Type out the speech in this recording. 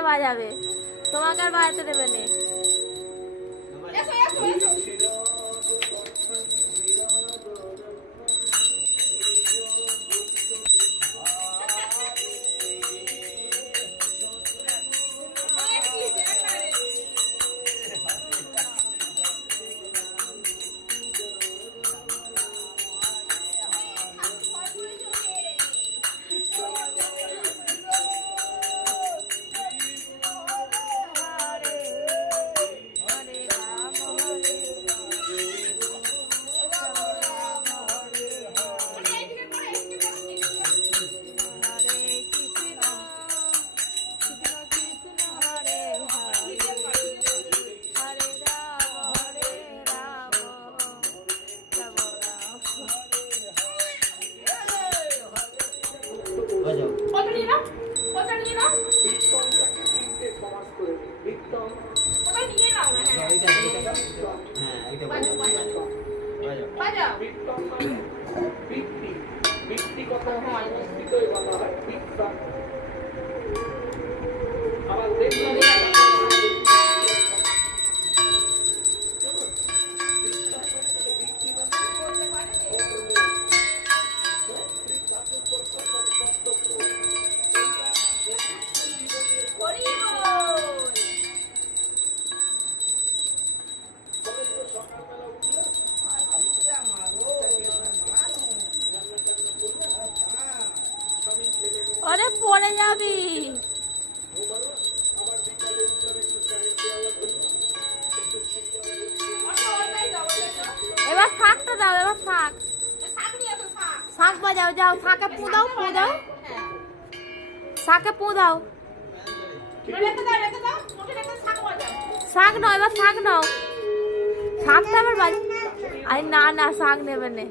এখানে বাজাবে, তোমাকে আর বাজাতে দেবে না। আরে পড়ে যাবি। এবার শাকটা দাও, এবার শাক শাক বাজাও, যাও শাকে পু দাও, পু দাও, শাকে পু দাও। শাক নাও, এবার শাক নাও, শাকটা আবার বাজ। আরে না না, শাক নেবে না।